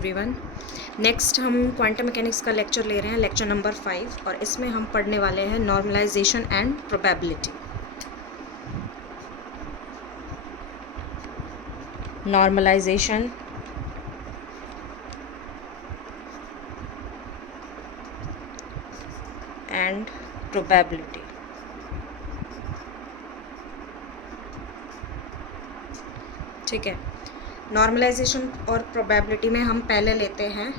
Everyone. Next हम quantum mechanics का lecture ले रहे हैं, लेक्चर नंबर 5, और इसमें हम पढ़ने वाले हैं normalisation and probability. Normalisation and probability. ठीक है, नॉर्मलाइजेशन और प्रोबेबिलिटी में हम पहले लेते हैं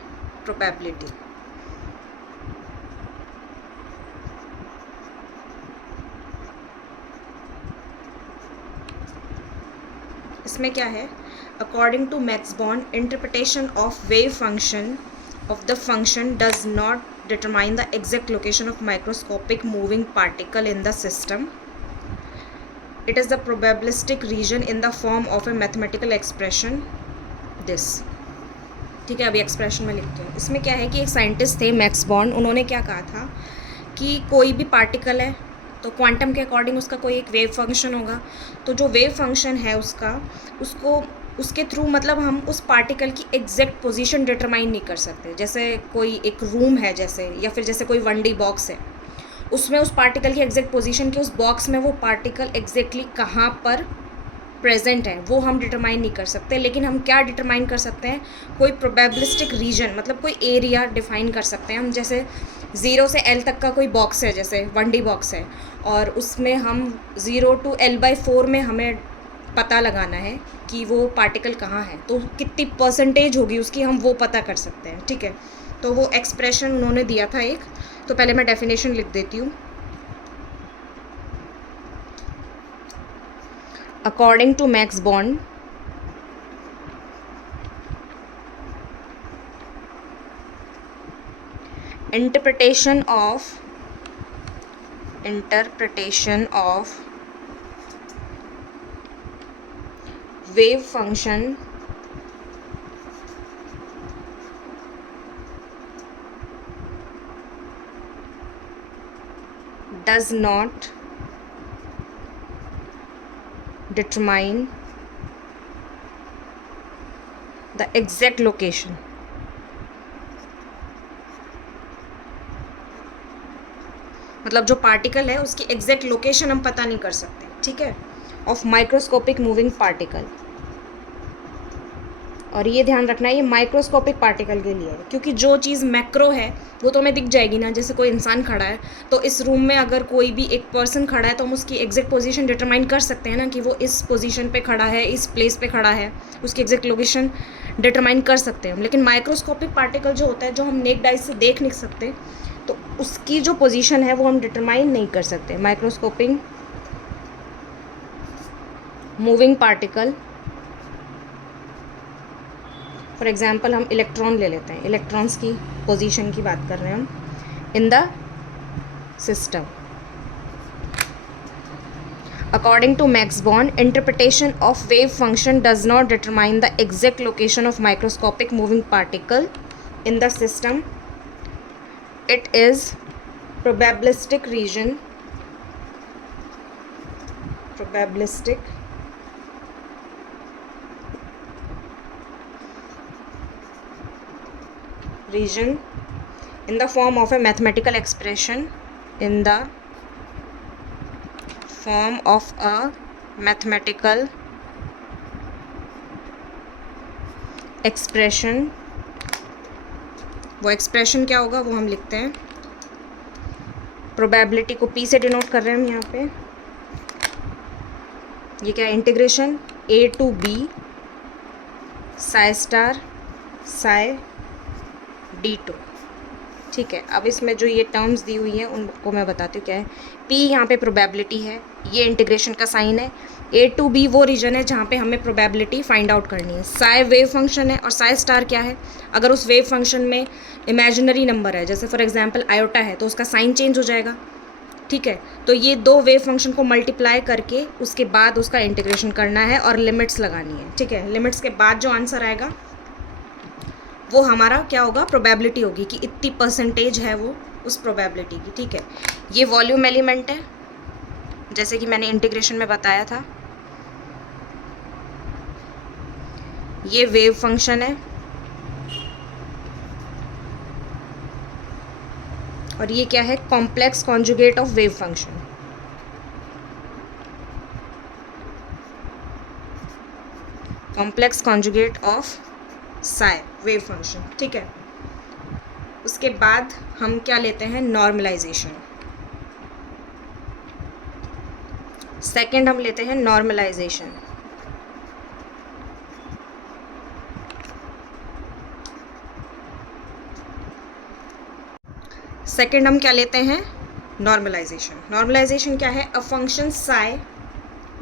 प्रोबेबिलिटी। इसमें क्या है? According to Max Born, interpretation of wave function of the function does not determine the exact location of microscopic moving particle in the system. It is the probabilistic region in the form of a mathematical expression this. ठीक है, अभी expression में लिखते हैं। इसमें क्या है कि एक साइंटिस्ट थे मैक्स बॉर्न, उन्होंने क्या कहा था कि कोई भी पार्टिकल है तो क्वांटम के अकॉर्डिंग उसका कोई एक वेव फंक्शन होगा। तो जो वेव फंक्शन है उसको उसके थ्रू मतलब हम उस पार्टिकल की एग्जैक्ट पोजीशन डिटरमाइन नहीं कर सकते। जैसे कोई एक रूम है जैसे, या फिर जैसे कोई 1D बॉक्स है, उसमें उस पार्टिकल की एग्जैक्ट पोजीशन के उस बॉक्स में वो पार्टिकल एग्जैक्टली कहाँ पर प्रेजेंट है वो हम डिटरमाइन नहीं कर सकते। लेकिन हम क्या डिटरमाइन कर सकते हैं? कोई प्रोबेबिलिस्टिक रीजन, मतलब कोई एरिया डिफाइन कर सकते हैं हम। जैसे 0 से L तक का कोई बॉक्स है, जैसे 1D बॉक्स है, और उसमें हम 0 to L/4 में हमें पता लगाना है कि वो पार्टिकल कहाँ है, तो कितनी परसेंटेज होगी उसकी, हम वो पता कर सकते हैं। ठीक है, तो वो एक्सप्रेशन उन्होंने दिया था एक। तो पहले मैं डेफिनेशन लिख देती हूँ। According to Max Born, interpretation of wave function does not determine the exact location मतलब जो पार्टिकल है उसकी एग्जैक्ट लोकेशन हम पता नहीं कर सकते। ठीक है, ऑफ माइक्रोस्कोपिक मूविंग पार्टिकल। और ये ध्यान रखना है, ये माइक्रोस्कोपिक पार्टिकल के लिए है, क्योंकि जो चीज़ मैक्रो है वो तो हमें दिख जाएगी ना। जैसे कोई इंसान खड़ा है, तो इस रूम में अगर कोई भी एक पर्सन खड़ा है तो हम उसकी एग्जैक्ट पोजीशन डिटरमाइन कर सकते हैं ना, कि वो इस पोजीशन पे खड़ा है, इस प्लेस पे खड़ा है, उसकी एग्जैक्ट लोकेशन डिटरमाइन कर सकते हैं हम। लेकिन माइक्रोस्कोपिक पार्टिकल जो होता है, जो हम नेक्ड आई से देख नहीं सकते, तो उसकी जो पोजीशन है वो हम डिटरमाइन नहीं कर सकते। Microscopic moving particle, for example हम इलेक्ट्रॉन ले लेते हैं, इलेक्ट्रॉन्स की पोजीशन की बात कर रहे हैं हम in the system. According to Max Born, interpretation of wave function does not determine the exact location of microscopic moving particle in the system. It is probabilistic region, region in the form of a mathematical expression, in the form of a mathematical expression। वो expression क्या होगा वो हम लिखते हैं। Probability को P से denote कर रहे हैं हम यहाँ पे। ये क्या है? Integration A to B psi* psi d2। ठीक है, अब इसमें जो ये टर्म्स दी हुई हैं उनको मैं बताती हूँ क्या है। P यहाँ पे प्रोबेबिलिटी है, ये इंटीग्रेशन का साइन है। A to B वो रीजन है जहाँ पे हमें प्रोबेबिलिटी फाइंड आउट करनी है। psi वेव फंक्शन है, और psi* क्या है? अगर उस वेव फंक्शन में इमेजिनरी नंबर है, जैसे फॉर एग्जांपल आयोटा है, तो उसका साइन चेंज हो जाएगा। ठीक है, तो ये दो वेव फंक्शन को मल्टीप्लाई करके उसके बाद उसका इंटीग्रेशन करना है और लिमिट्स लगानी है। ठीक है, लिमिट्स के बाद जो आंसर आएगा वो हमारा क्या होगा? प्रोबेबिलिटी होगी कि इतनी परसेंटेज है वो उस प्रोबेबिलिटी की। ठीक है, ये वॉल्यूम एलिमेंट है, जैसे कि मैंने इंटीग्रेशन में बताया था। ये वेव फंक्शन है, और ये क्या है, complex conjugate of wave function. Complex conjugate of Sai wave function, ठीक है। उसके बाद हम क्या लेते हैं, नॉर्मलाइजेशन। सेकंड हम लेते हैं नॉर्मलाइजेशन। सेकंड हम क्या लेते हैं, नॉर्मलाइजेशन। नॉर्मलाइजेशन क्या है, अ फंक्शन साई,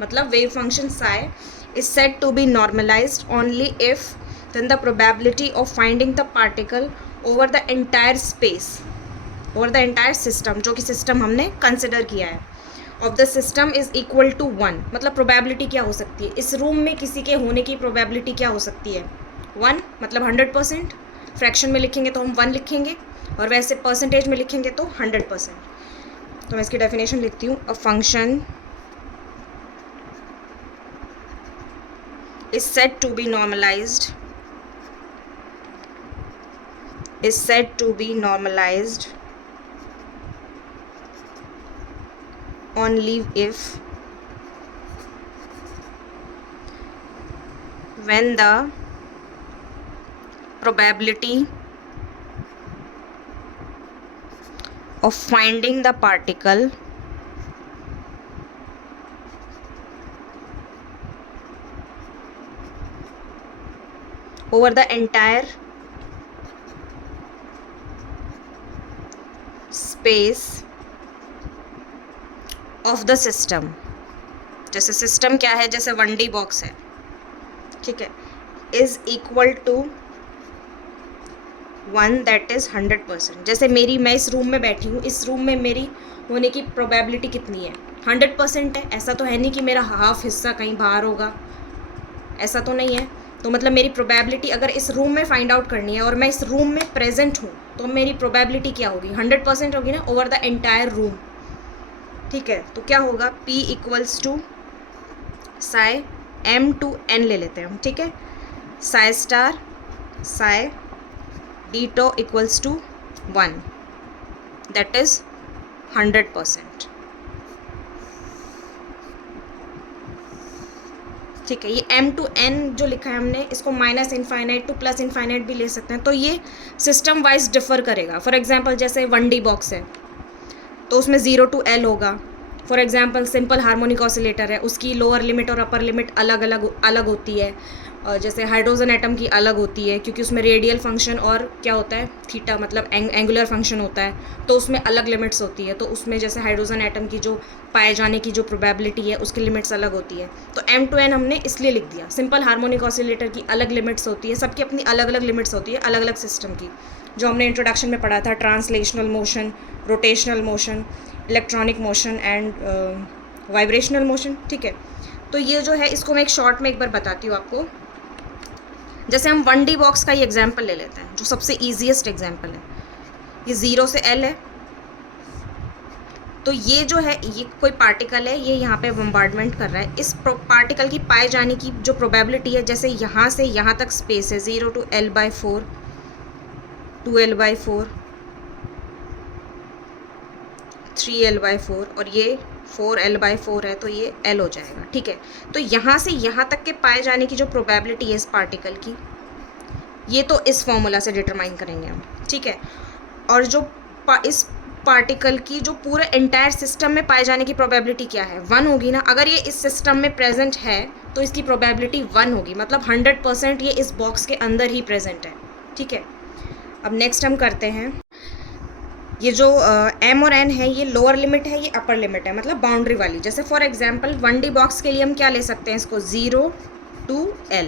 मतलब wave function psi is said to be normalized only if then the probability of finding the particle over the entire space, over the entire system, जो कि system हमने consider किया है, of the system is equal to 1। मतलब probability क्या हो सकती है, इस रूम में किसी के होने की प्रोबेबिलिटी क्या हो सकती है, 1, मतलब 100%। फ्रैक्शन में लिखेंगे तो हम 1 लिखेंगे, और वैसे परसेंटेज में लिखेंगे तो 100%। तो मैं इसकी डेफिनेशन लिखती हूँ, a function is said to be normalized, is said to be normalized only if when the probability of finding the particle over the entire space of the system, जैसे सिस्टम क्या है, जैसे 1D बॉक्स है, ठीक है, is equal to 1, that is 100%। जैसे मैं इस रूम में बैठी हूँ, इस रूम में मेरी होने की प्रोबेबिलिटी कितनी है, 100% है। ऐसा तो है नहीं कि मेरा हाफ हिस्सा कहीं बाहर होगा, ऐसा तो नहीं है। तो मतलब मेरी प्रोबेबिलिटी अगर इस रूम में फाइंड आउट करनी है और मैं इस रूम में प्रेजेंट हूँ, तो मेरी प्रोबेबिलिटी क्या होगी, 100% होगी ना, ओवर द एंटायर रूम, ठीक है। तो क्या होगा, P equals to Sai m/n ले लेते हैं हम, ठीक है, psi star psi D tau equals to 1, that is 100%, ठीक है। ये m/n जो लिखा है हमने, इसको -इनफाइनाइट टू +इनफाइनाइट भी ले सकते हैं। तो ये सिस्टम वाइज डिफर करेगा। फॉर एग्जांपल जैसे 1D बॉक्स है तो उसमें 0 to L होगा। For example simple harmonic oscillator है, उसकी लोअर लिमिट और अपर लिमिट अलग अलग होती है। जैसे हाइड्रोजन एटम की अलग होती है, क्योंकि उसमें रेडियल फंक्शन और क्या होता है, थीटा, मतलब एंगुलर फंक्शन होता है, तो उसमें अलग लिमिट्स होती है। तो उसमें जैसे हाइड्रोजन एटम की जो पाए जाने की जो प्रोबेबिलिटी है, उसकी लिमिट्स अलग होती है। तो m/n हमने इसलिए लिख दिया। सिंपल हार्मोनिक ऑसिलेटर की अलग लिमिट्स होती है, सबकी अपनी अलग अलग लिमिट्स होती है, अलग अलग सिस्टम की, जो हमने इंट्रोडक्शन में पढ़ा था, translational motion, rotational motion, electronic motion and vibrational motion, ठीक है। तो ये जो है, इसको मैं एक शॉर्ट में एक बार बताती हूँ आपको। जैसे हम 1D बॉक्स का ही एग्जाम्पल ले लेते हैं, जो सबसे ईजीएस्ट एग्जाम्पल है। ये 0 से L है, तो ये जो है, ये कोई पार्टिकल है, ये यहाँ पे बम्बार्डमेंट कर रहा है। इस पार्टिकल की पाए जाने की जो प्रोबेबिलिटी है, जैसे यहाँ से यहाँ तक स्पेस है, 0 to L/4, 2L/4, 3L/4, और ये 4L/4 है, तो ये L हो जाएगा, ठीक है। तो यहाँ से यहाँ तक के पाए जाने की जो प्रोबेबिलिटी है इस पार्टिकल की, ये तो इस फॉर्मूला से डिटरमाइन करेंगे हम, ठीक है। और जो इस पार्टिकल की जो पूरे एंटायर सिस्टम में पाए जाने की प्रोबेबिलिटी क्या है, 1 होगी ना। अगर ये इस सिस्टम में प्रेजेंट है तो इसकी प्रोबेबिलिटी 1 होगी, मतलब 100% ये इस बॉक्स के अंदर ही प्रेजेंट है, ठीक है। अब नेक्स्ट हम करते हैं, ये जो m और n है, ये लोअर लिमिट है, ये अपर लिमिट है, मतलब बाउंड्री वाली। जैसे फॉर एग्जांपल 1D बॉक्स के लिए हम क्या ले सकते हैं, इसको 0 to L,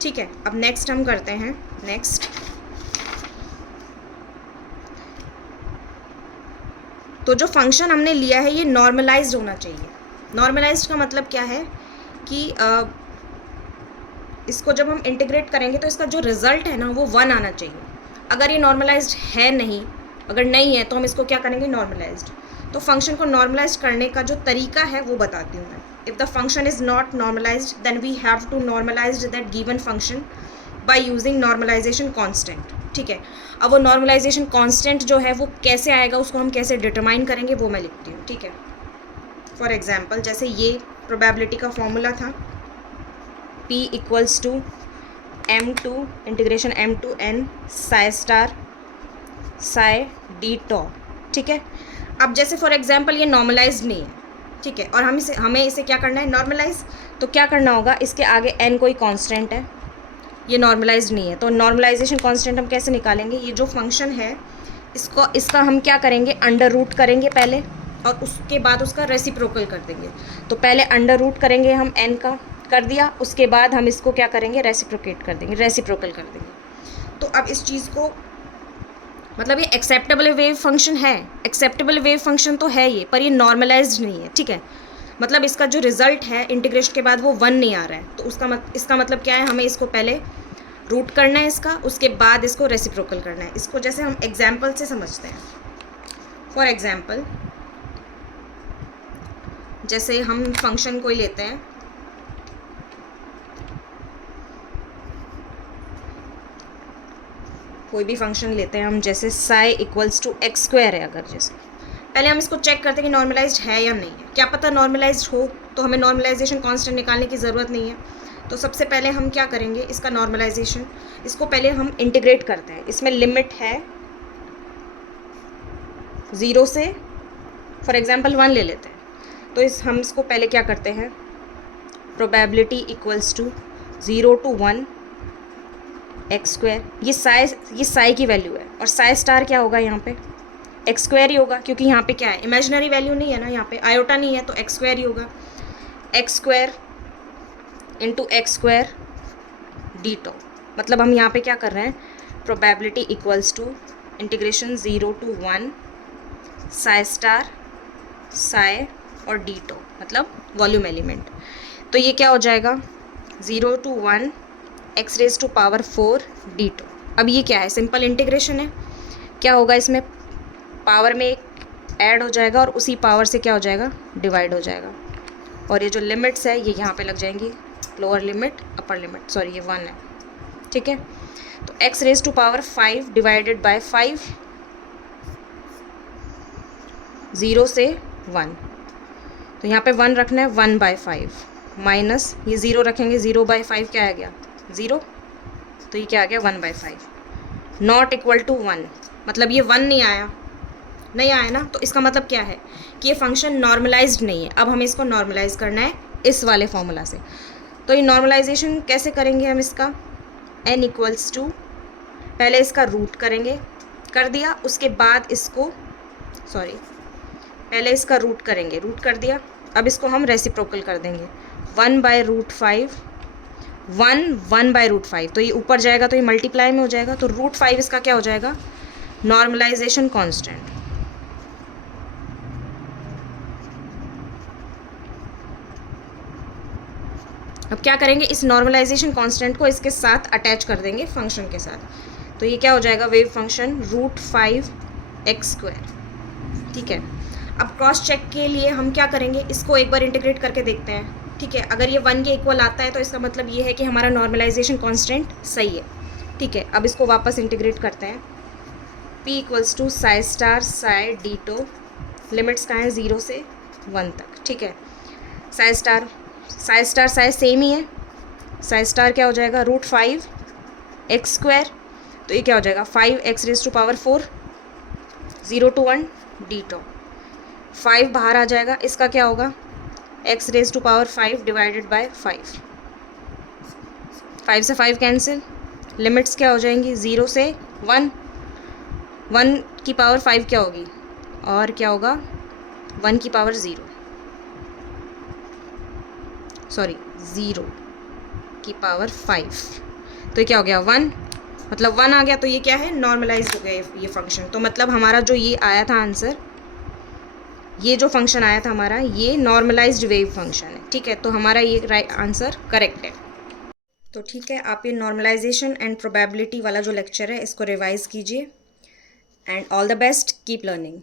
ठीक है। अब नेक्स्ट हम करते हैं, नेक्स्ट तो जो फंक्शन हमने लिया है ये नॉर्मलाइज्ड होना चाहिए। नॉर्मलाइज्ड का मतलब क्या है कि इसको जब हम इंटीग्रेट करेंगे तो इसका जो रिजल्ट है ना, वो 1 आना चाहिए। अगर ये नॉर्मलाइज्ड है नहीं, अगर नहीं है, तो हम इसको क्या करेंगे, नॉर्मलाइज्ड। तो फंक्शन को नॉर्मलाइज करने का जो तरीका है वो बताती हूँ मैं। If the function is not normalised then we have to normalise that given function by using normalisation constant. ठीक है। अब वो नॉर्मलाइजेशन कांस्टेंट जो है वो कैसे आएगा, उसको हम कैसे डिटरमाइन करेंगे वो मैं लिखती हूँ, ठीक है। फॉर एग्जांपल जैसे ये प्रोबेबिलिटी का फॉर्मूला था, P equals to m2 integration m2n psi star psi d tau, ठीक है। अब जैसे फॉर एग्जांपल ये नॉर्मलाइज्ड नहीं है, ठीक है, और हमें इसे क्या करना है, नॉर्मलाइज। तो क्या करना होगा, इसके आगे n कोई कांस्टेंट है, ये नॉर्मलाइज्ड नहीं है, तो नॉर्मलाइजेशन कांस्टेंट हम कैसे निकालेंगे, ये जो फंक्शन है इसका हम क्या करेंगे, अंडर रूट करेंगे पहले, और उसके बाद उसका रेसिप्रोकल कर देंगे। तो पहले अंडर रूट करेंगे हम n का, कर दिया, उसके बाद हम इसको क्या करेंगे, रेसिप्रोकेट कर देंगे, रेसिप्रोकल कर देंगे। तो अब इस चीज़ को मतलब ये एक्सेप्टेबल वेव फंक्शन है, एक्सेप्टेबल वेव फंक्शन तो है ये, पर ये नॉर्मलाइज्ड नहीं है, ठीक है। मतलब इसका जो रिजल्ट है इंटीग्रेशन के बाद वो 1 नहीं आ रहा है, तो इसका मतलब क्या है, हमें इसको पहले रूट करना है इसका, उसके बाद इसको रेसिप्रोकल करना है। इसको जैसे हम एग्जाम्पल से समझते हैं। फॉर एग्जाम्पल जैसे हम फंक्शन कोई लेते हैं, कोई भी फंक्शन लेते हैं हम, जैसे psi equals to X square है, अगर जैसे पहले हम इसको चेक करते हैं कि नॉर्मलाइज्ड है या नहीं है। क्या पता नॉर्मलाइज्ड हो, तो हमें नॉर्मलाइजेशन कांस्टेंट निकालने की ज़रूरत नहीं है। तो सबसे पहले हम क्या करेंगे, इसका नॉर्मलाइजेशन, इसको पहले हम इंटीग्रेट करते हैं। इसमें लिमिट है 0 से फॉर एग्जांपल 1 ले लेते हैं। तो हम इसको पहले क्या करते हैं, probability equals to 0 to 1 X square, ये साई की वैल्यू है, और साई स्टार क्या होगा यहाँ पे, एक्स स्क्वायर ही होगा, क्योंकि यहाँ पे क्या है, इमेजिनरी वैल्यू नहीं है ना, यहाँ पे आयोटा नहीं है, तो एक्स स्क्वायर ही होगा। X square into X square D tau, मतलब हम यहाँ पे क्या कर रहे हैं, probability equals to integration 0 to 1 psi star psi और डी टो, मतलब वॉल्यूम एलिमेंट। तो ये क्या हो जाएगा, 0 to 1 X raise to power 4 D tau. अब ये क्या है, सिंपल इंटीग्रेशन है, क्या होगा इसमें, पावर में एक ऐड हो जाएगा और उसी पावर से क्या हो जाएगा, डिवाइड हो जाएगा, और ये जो लिमिट्स है ये यहाँ पे लग जाएंगी, lower limit upper limit, sorry ये 1 है, ठीक है। तो X raise to power 5 divided by 5, 0 से 1, तो यहाँ पे 1 रखना है, 1/5 माइनस ये 0 रखेंगे, 0/5 क्या आ गया, 0, तो ये क्या आ गया 1/5, नॉट इक्वल टू 1, मतलब ये 1 नहीं आया ना, तो इसका मतलब क्या है कि ये फंक्शन नॉर्मलाइज्ड नहीं है। अब हमें इसको नॉर्मलाइज करना है इस वाले फॉर्मूला से। तो ये नॉर्मलाइजेशन कैसे करेंगे हम इसका, n इक्वल्स टू, पहले इसका रूट करेंगे, कर दिया, उसके बाद इसको पहले इसका रूट करेंगे, रूट कर दिया, अब इसको हम रेसिप्रोकल कर देंगे, 1/√5, 1/√5, तो ये ऊपर जाएगा तो ये मल्टीप्लाई में हो जाएगा, तो √5 इसका क्या हो जाएगा, नॉर्मलाइजेशन कांस्टेंट। अब क्या करेंगे, इस नॉर्मलाइजेशन कांस्टेंट को इसके साथ अटैच कर देंगे फंक्शन के साथ, तो ये क्या हो जाएगा, वेव फंक्शन √5 एक्स स्क्वायर, ठीक है। अब क्रॉस चेक के लिए हम क्या करेंगे, इसको एक बार इंटीग्रेट करके देखते हैं, ठीक है। अगर ये 1 के इक्वल आता है तो इसका मतलब ये है कि हमारा नॉर्मलाइजेशन कांस्टेंट सही है, ठीक है। अब इसको वापस इंटीग्रेट करते हैं, P equals to psi star psi D tau, limits का है 0 से 1 तक, ठीक है। साई स्टार साई सेम ही है, साई स्टार क्या हो जाएगा, √5 एक्स स्क्वायर, तो ये क्या हो जाएगा 5 X raise to power 4, 0 to 1 D tau, 5 बाहर आ जाएगा, इसका क्या होगा, X raise to power 5 divided by 5, 5 से 5 कैंसिल, लिमिट्स क्या हो जाएंगी 0 से 1, 1 की पावर 5 क्या होगी, और क्या होगा 1 की पावर 0 की पावर 5, तो ये क्या हो गया 1, मतलब 1 आ गया, तो ये क्या है, नॉर्मलाइज हो गया ये फंक्शन। तो मतलब हमारा जो ये आया था आंसर, ये जो फंक्शन आया था हमारा, ये नॉर्मलाइज्ड वेव फंक्शन है, ठीक है। तो हमारा ये राइट आंसर करेक्ट है। तो ठीक है, आप ये नॉर्मलाइजेशन एंड प्रोबेबिलिटी वाला जो लेक्चर है इसको रिवाइज कीजिए, and all the best, keep learning.